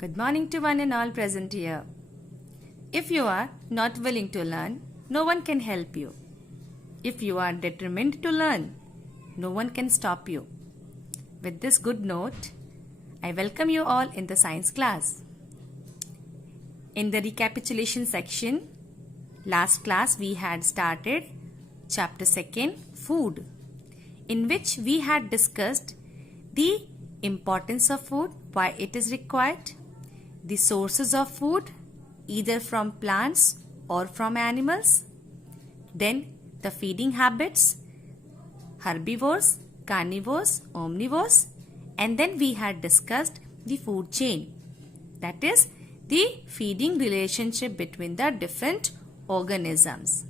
Good morning to one and all present here. If you are not willing to learn, no one can help you. If you are determined to learn, no one can stop you. With this good note, I welcome you all in the science class. In the recapitulation section, last class we had started chapter 2, food, in which we had discussed the importance of food, why it is required, the sources of food either from plants or from animals, then the feeding habits, herbivores, carnivores, omnivores, and then we had discussed the food chain, that is the feeding relationship between the different organisms.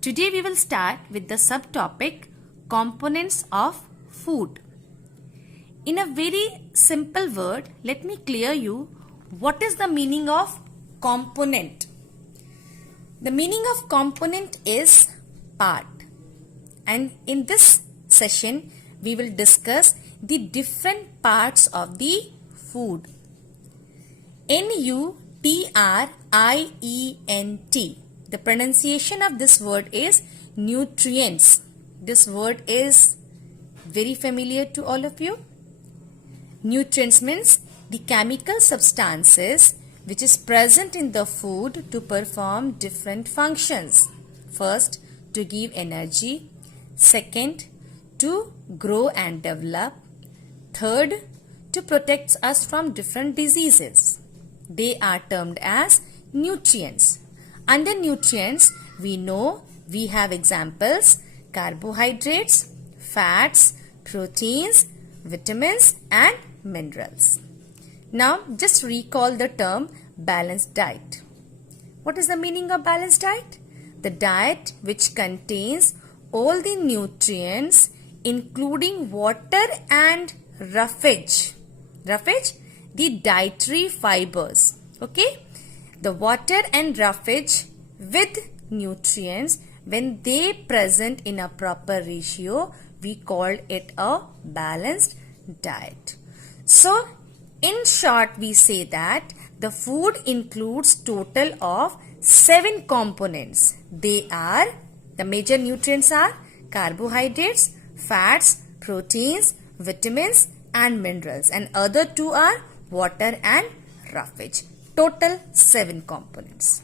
Today we will start with the subtopic components of food. In a very simple word, let me clear you what is the meaning of component. The meaning of component is part, and in this session we will discuss the different parts of the food. Nutrient. The pronunciation of this word is nutrients. This word is very familiar to all of you. Nutrients means the chemical substances which is present in the food to perform different functions. First, to give energy. Second, to grow and develop. Third, to protect us from different diseases. They are termed as nutrients. Under nutrients, we know we have examples: carbohydrates, fats, proteins, vitamins and minerals. Now just recall the term balanced diet. What is the meaning of balanced diet? The diet which contains all the nutrients including water and roughage. Roughage, the dietary fibers. Okay? The water and roughage with nutrients, when they present in a proper ratio, we called it a balanced diet. So, in short, we say that the food includes total of 7 components. They are, the major nutrients are carbohydrates, fats, proteins, vitamins and minerals, and other 2 are water and roughage. Total 7 components.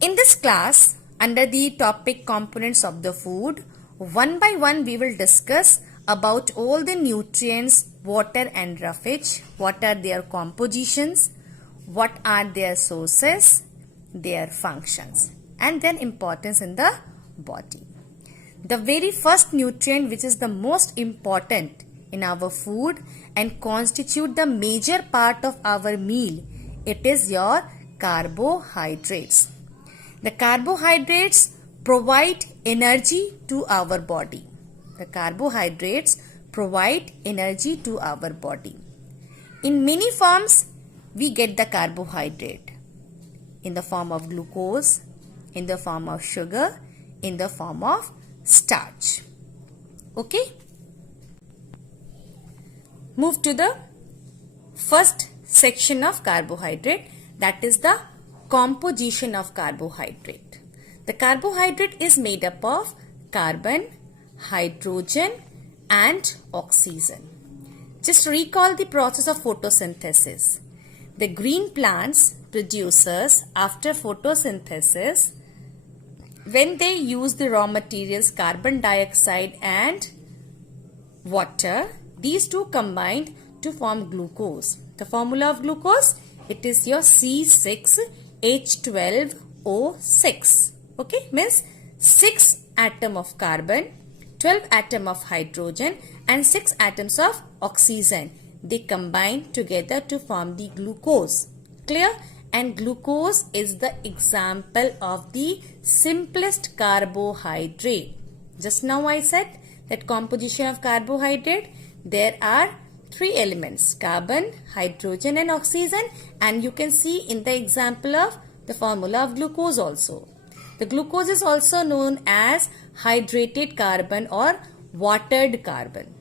In this class, under the topic components of the food, one by one we will discuss about all the nutrients, water and roughage, what are their compositions, what are their sources, their functions and their importance in the body. The very first nutrient which is the most important in our food and constitute the major part of our meal, it is your carbohydrates. The carbohydrates provide energy to our body. The carbohydrates provide energy to our body. In many forms, we get the carbohydrate. In the form of glucose, in the form of sugar, in the form of starch. Okay? Move to the first section of carbohydrate, that is the composition of carbohydrate. The carbohydrate is made up of carbon, hydrogen and oxygen. Just recall the process of photosynthesis. The green plants produces after photosynthesis, when they use the raw materials carbon dioxide and water, these two combined to form glucose. The formula of glucose, it is your C6H12O6. Okay, means 6 atom of carbon, 12 atom of hydrogen and 6 atoms of oxygen. They combine together to form the glucose. Clear? And glucose is the example of the simplest carbohydrate. Just now I said that composition of carbohydrate, there are 3 elements: carbon, hydrogen and oxygen, and you can see in the example of the formula of glucose also. The glucose is also known as hydrated carbon or watered carbon.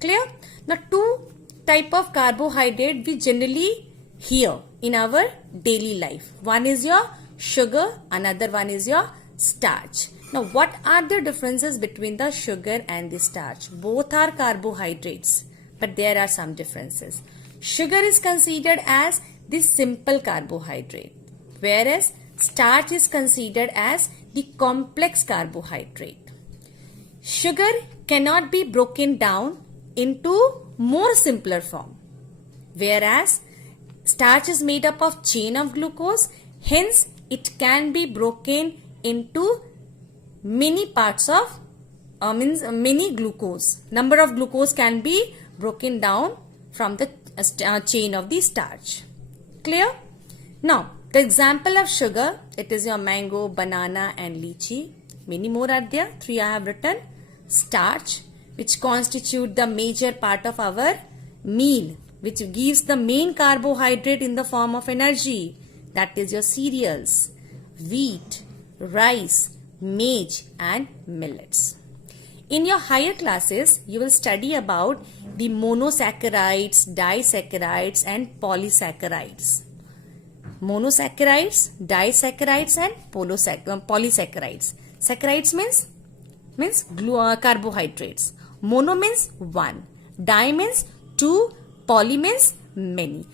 Clear? Now 2 type of carbohydrate we generally hear in our daily life. One is your sugar, another one is your starch. Now, what are the differences between the sugar and the starch? Both are carbohydrates, but there are some differences. Sugar is considered as the simple carbohydrate, whereas starch is considered as the complex carbohydrate. Sugar cannot be broken down into more simpler form, whereas starch is made up of chain of glucose, hence it can be broken into many parts of many glucose. Number of glucose can be broken down from the chain of the starch. Clear? Now, the example of sugar, it is your mango, banana and lychee. Many more are there. 3 I have written. Starch, which constitute the major part of our meal, which gives the main carbohydrate in the form of energy. That is your cereals, wheat, rice, maize and millets. In your higher classes, you will study about the monosaccharides, disaccharides and polysaccharides. Monosaccharides, disaccharides and polysaccharides. Saccharides means carbohydrates. Mono means one. Di means two. Poly means many.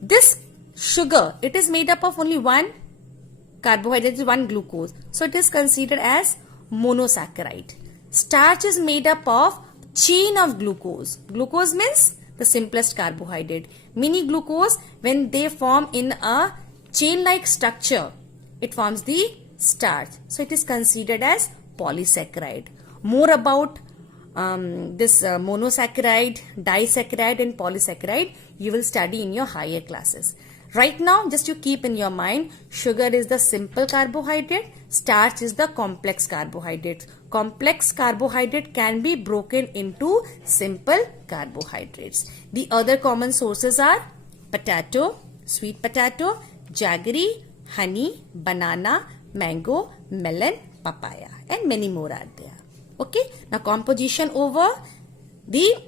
This sugar, it is made up of only one carbohydrate, one glucose. So it is considered as monosaccharide. Starch is made up of chain of glucose. Glucose means the simplest carbohydrate. Many glucose, when they form in a chain-like structure, it forms the starch. So it is considered as polysaccharide. More about this monosaccharide, disaccharide and polysaccharide you will study in your higher classes. Right now, just you keep in your mind, sugar is the simple carbohydrate, starch is the complex carbohydrate. Complex carbohydrate can be broken into simple carbohydrates. The other common sources are potato, sweet potato, jaggery, honey, banana, mango, melon, papaya and many more are there. Okay, now composition over, the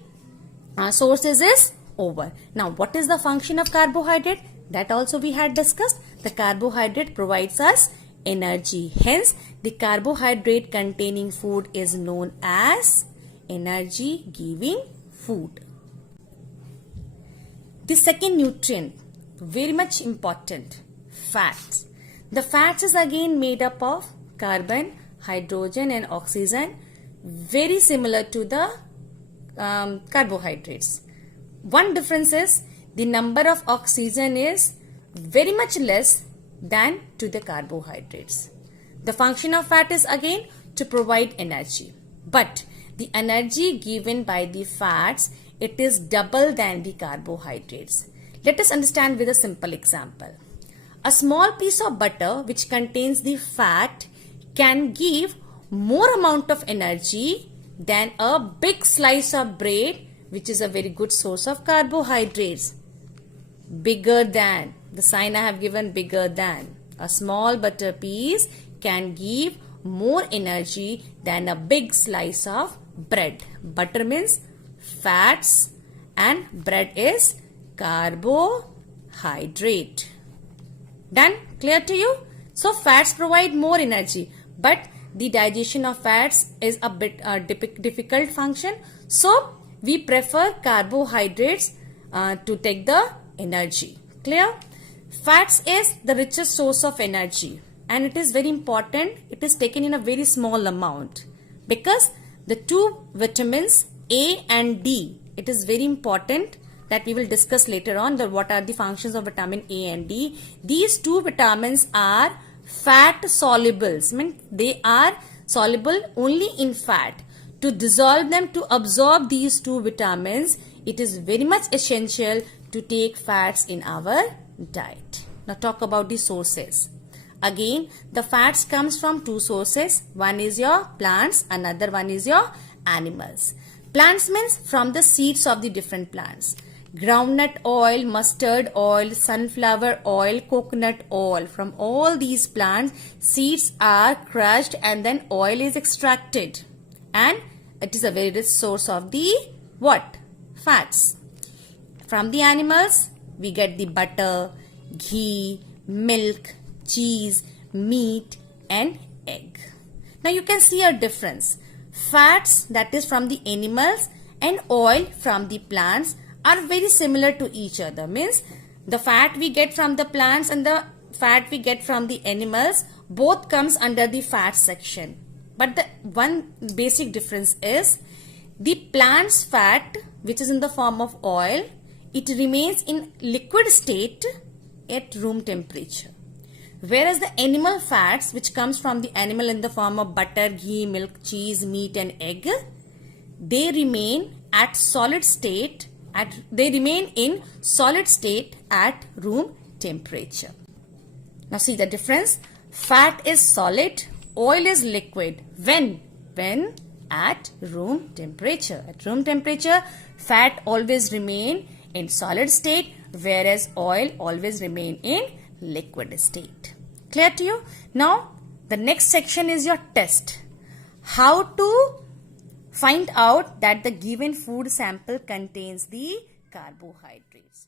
sources is over. Now what is the function of carbohydrate? That also we had discussed. The carbohydrate provides us energy. Hence, the carbohydrate containing food is known as energy giving food. The second nutrient, very much important, fats. The fats is again made up of carbon, hydrogen and oxygen, very similar to the carbohydrates. One difference is the number of oxygen is very much less than to the carbohydrates. The function of fat is again to provide energy, but the energy given by the fats, it is double than the carbohydrates. Let us understand with a simple example. A small piece of butter which contains the fat can give more amount of energy than a big slice of bread, which is a very good source of carbohydrates. Bigger than, the sign I have given, bigger than. A small butter piece can give more energy than a big slice of bread. Butter means fats and bread is carbohydrate. Done? Clear to you? So fats provide more energy, but the digestion of fats is a bit difficult function. So we prefer carbohydrates to take the energy. Clear? Fats is the richest source of energy and it is very important. It is taken in a very small amount because the two vitamins A and D, it is very important that we will discuss later on what are the functions of vitamin A and D. These two vitamins are fat solubles, mean they are soluble only in fat. To dissolve them, to absorb these two vitamins, it is very much essential to take fats in our diet. Now talk about the sources. Again, the fats comes from two sources. One is your plants, another one is your animals. Plants means from the seeds of the different plants. Groundnut oil, mustard oil, sunflower oil, coconut oil. From all these plants, seeds are crushed and then oil is extracted. And it is a very rich source of the what? Fats. From the animals, we get the butter, ghee, milk, cheese, meat and egg. Now you can see a difference. Fats, that is from the animals, and oil from the plants are very similar to each other. Means the fat we get from the plants and the fat we get from the animals both comes under the fat section. But the one basic difference is the plant's fat, which is in the form of oil, it remains in liquid state at room temperature. Whereas the animal fats, which comes from the animal in the form of butter, ghee, milk, cheese, meat and egg, they remain at solid state in solid state at room temperature. Now see the difference. Fat is solid, oil is liquid. When at room temperature. At room temperature, fat always remain in solid state, whereas oil always remain in liquid state. Clear to you? Now the next section is your test. How to find out that the given food sample contains the carbohydrates.